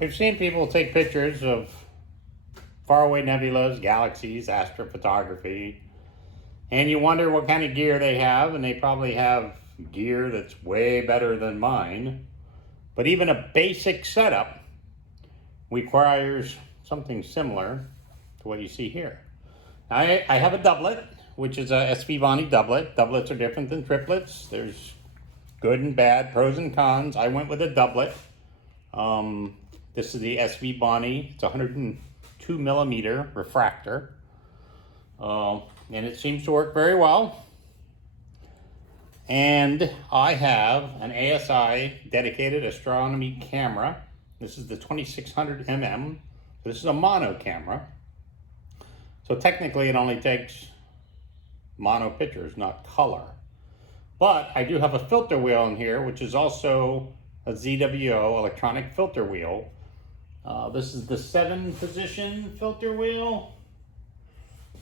We've seen people take pictures of faraway nebulas, galaxies, astrophotography, and you wonder what kind of gear they have, and they probably have gear that's way better than mine. But even a basic setup requires something similar to what you see here. I have a doublet, which is a Svbony doublet. Doublets are different than triplets. There's good and bad, pros and cons. I went with a doublet. This is the Svbony. It's a 102 millimeter refractor. And it seems to work very well. And I have an ASI dedicated astronomy camera. This is the 2600 mm. This is a mono camera. So technically it only takes mono pictures, not color. But I do have a filter wheel in here, which is also a ZWO electronic filter wheel. This is the 7-position filter wheel.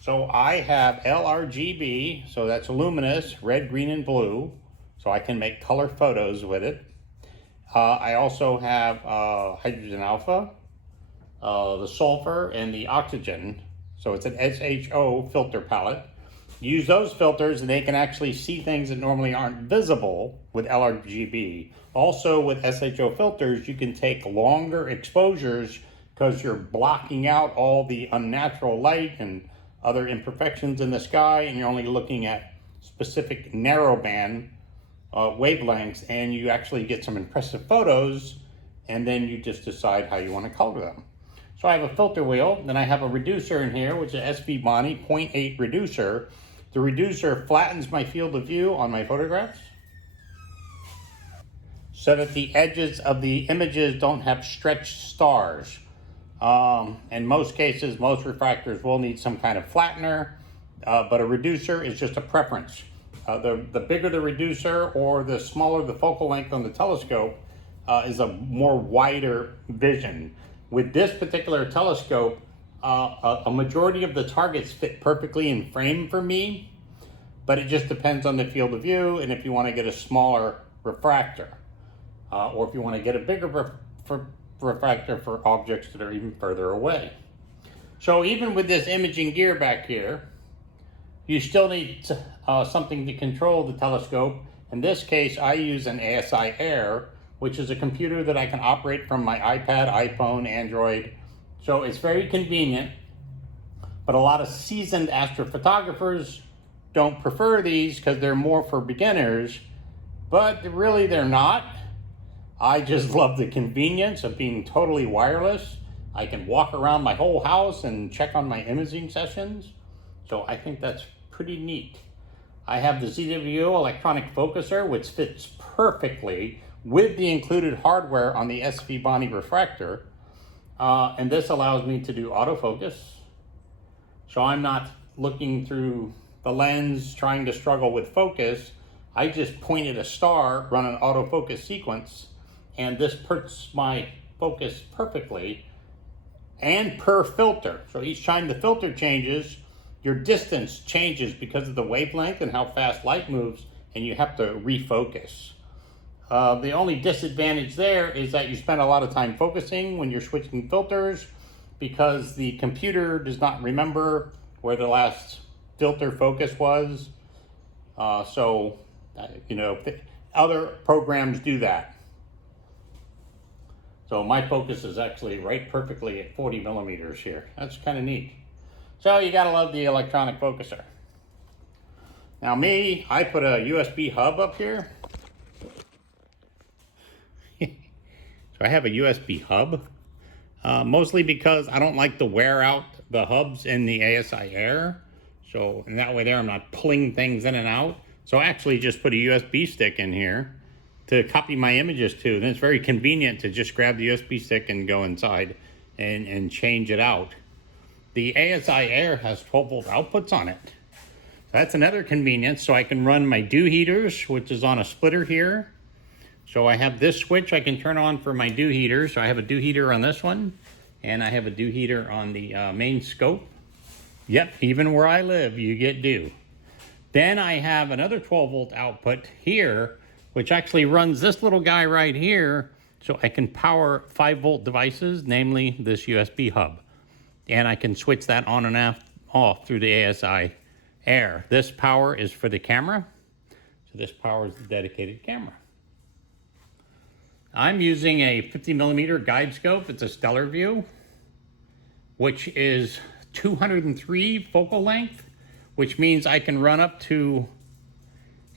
So I have LRGB, so that's luminous, red, green, and blue. So I can make color photos with it. I also have hydrogen alpha, the sulfur, and the oxygen. So it's an SHO filter palette. Use those filters and they can actually see things that normally aren't visible with LRGB. Also with SHO filters, you can take longer exposures because you're blocking out all the unnatural light and other imperfections in the sky, and you're only looking at specific narrowband wavelengths, and you actually get some impressive photos, and then you just decide how you want to color them. So I have a filter wheel, then I have a reducer in here, which is an Svbony 0.8 reducer. The reducer flattens my field of view on my photographs so that the edges of the images don't have stretched stars. In most cases, most refractors will need some kind of flattener, but a reducer is just a preference. The bigger the reducer or the smaller the focal length on the telescope is a more wider vision. With this particular telescope, a majority of the targets fit perfectly in frame for me, but it just depends on the field of view and if you want to get a smaller refractor, or if you want to get a bigger refractor for objects that are even further away. So even with this imaging gear back here, you still need something to control the telescope. In this case, I use an ASIAIR, which is a computer that I can operate from my iPad, iPhone, Android. So it's very convenient, but a lot of seasoned astrophotographers don't prefer these because they're more for beginners, but really they're not. I just love the convenience of being totally wireless. I can walk around my whole house and check on my imaging sessions. So I think that's pretty neat. I have the ZWO electronic focuser, which fits perfectly with the included hardware on the Svbony refractor. And this allows me to do autofocus. So I'm not looking through the lens trying to struggle with focus. I just point at a star, run an autofocus sequence, and this puts my focus perfectly and per filter. So each time the filter changes, your distance changes because of the wavelength and how fast light moves, and you have to refocus. The only disadvantage there is that you spend a lot of time focusing when you're switching filters because the computer does not remember where the last filter focus was. Other programs do that. So my focus is actually right perfectly at 40 millimeters here. That's kind of neat. So you gotta love the electronic focuser. Now me, I put a USB hub up here. So I have a USB hub, mostly because I don't like to wear out the hubs in the ASIAIR. So, and that way there I'm not pulling things in and out. So I actually just put a USB stick in here to copy my images to. And it's very convenient to just grab the USB stick and go inside and change it out. The ASIAIR has 12-volt outputs on it. So that's another convenience. So I can run my dew heaters, which is on a splitter here. So I have this switch I can turn on for my dew heater. So I have a dew heater on this one, and I have a dew heater on the main scope. Yep, even where I live, you get dew. Then I have another 12-volt output here, which actually runs this little guy right here So I can power 5-volt devices, namely this USB hub. And I can switch that on and off through the ASIAIR. This power is for the camera. So this powers the dedicated camera. I'm using a 50mm guide scope. It's a StellarView, which is 203 focal length, which means I can run up to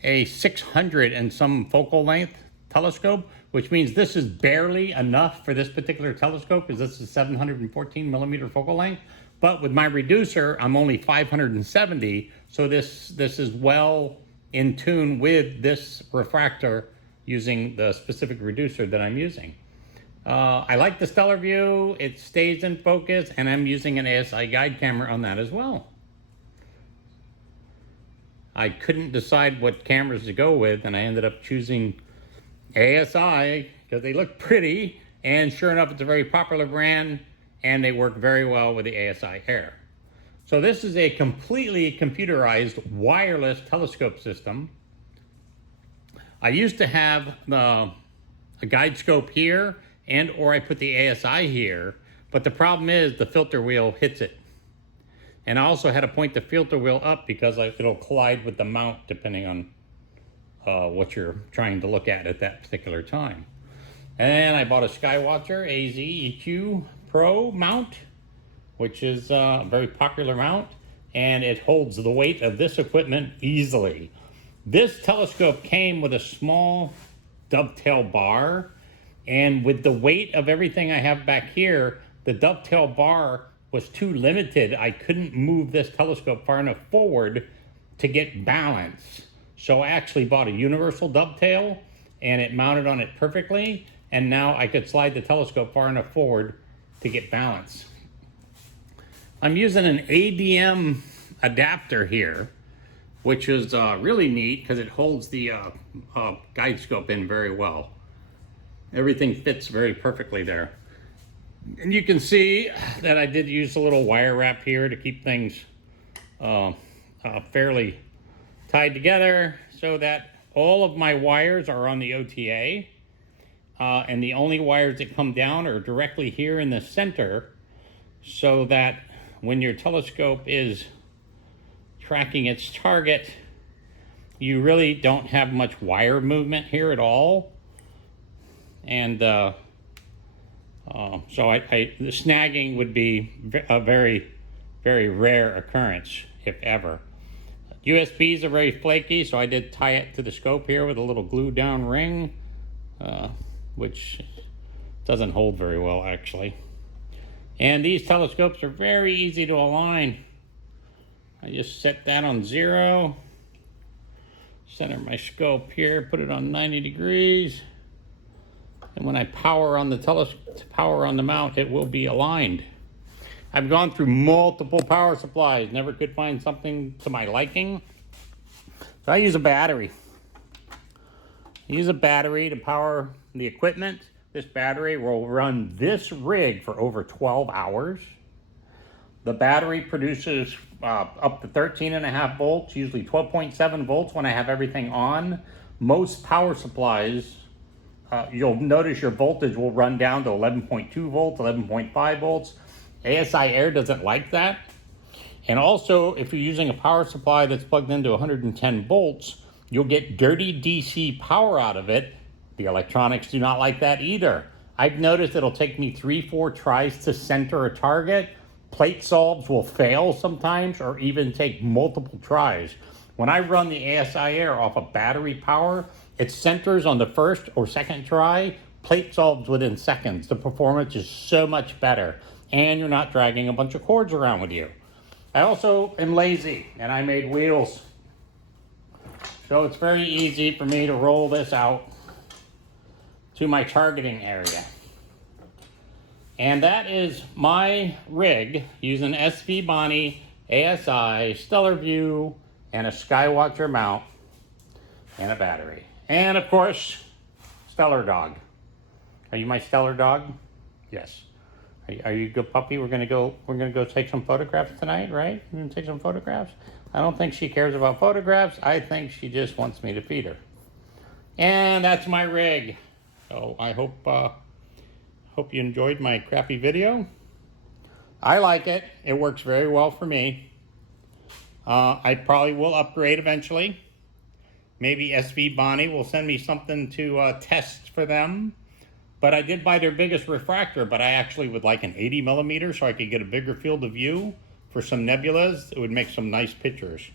a 600 and some focal length telescope, which means this is barely enough for this particular telescope because this is 714mm focal length. But with my reducer, I'm only 570, so this is well in tune with this refractor using the specific reducer that I'm using. I like the StellarView, it stays in focus, and I'm using an ASI guide camera on that as well. I couldn't decide what cameras to go with, and I ended up choosing ASI because they look pretty, and sure enough, it's a very popular brand, and they work very well with the ASIAIR. So this is a completely computerized wireless telescope system. I used to have a guide scope here or I put the ASI here, but the problem is the filter wheel hits it. And I also had to point the filter wheel up because it'll collide with the mount depending on what you're trying to look at that particular time. And I bought a Skywatcher AZ EQ Pro mount, which is a very popular mount, and it holds the weight of this equipment easily. This telescope came with a small dovetail bar, and with the weight of everything I have back here, the dovetail bar was too limited. I couldn't move this telescope far enough forward to get balance. So I actually bought a universal dovetail, and it mounted on it perfectly, and now I could slide the telescope far enough forward to get balance. I'm using an ADM adapter here, which is really neat because it holds the guide scope in very well. Everything fits very perfectly there. And you can see that I did use a little wire wrap here to keep things fairly tied together so that all of my wires are on the OTA. And the only wires that come down are directly here in the center, so that when your telescope is tracking its target, you really don't have much wire movement here at all. And so the snagging would be a very, very rare occurrence, if ever. USBs are very flaky, so I did tie it to the scope here with a little glue down ring, which doesn't hold very well actually. And these telescopes are very easy to align. I just set that on 0, center my scope here, put it on 90 degrees, and when I power on the mount, it will be aligned. I've gone through multiple power supplies, never could find something to my liking, so I use a battery. I use a battery to power the equipment. This battery will run this rig for over 12 hours. The battery produces up to 13.5 volts, usually 12.7 volts when I have everything on. Most power supplies, you'll notice your voltage will run down to 11.2 volts, 11.5 volts. ASIAIR doesn't like that. And also, if you're using a power supply that's plugged into 110 volts, you'll get dirty DC power out of it. The electronics do not like that either. I've noticed it'll take me 3-4 tries to center a target. Plate solves will fail sometimes, or even take multiple tries. When I run the ASIAIR off of battery power, it centers on the first or second try. Plate solves within seconds. The performance is so much better, and you're not dragging a bunch of cords around with you. I also am lazy, and I made wheels. So it's very easy for me to roll this out to my targeting area. And that is my rig using Svbony, ASI, StellarView, and a Skywatcher mount, and a battery. And of course, StellarDogg. Are you my StellarDogg? Yes. Are you a good puppy? We're gonna go take some photographs tonight, right? We're gonna take some photographs. I don't think she cares about photographs. I think she just wants me to feed her. And that's my rig. So I hope you enjoyed my crappy video. I like it. It works very well for me. I probably will upgrade eventually. Maybe Svbony will send me something to test for them. But I did buy their biggest refractor, but I actually would like an 80 millimeter so I could get a bigger field of view for some nebulas. It would make some nice pictures.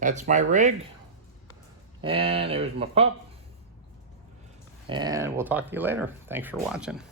That's my rig. And there's my pup. And we'll talk to you later. Thanks for watching.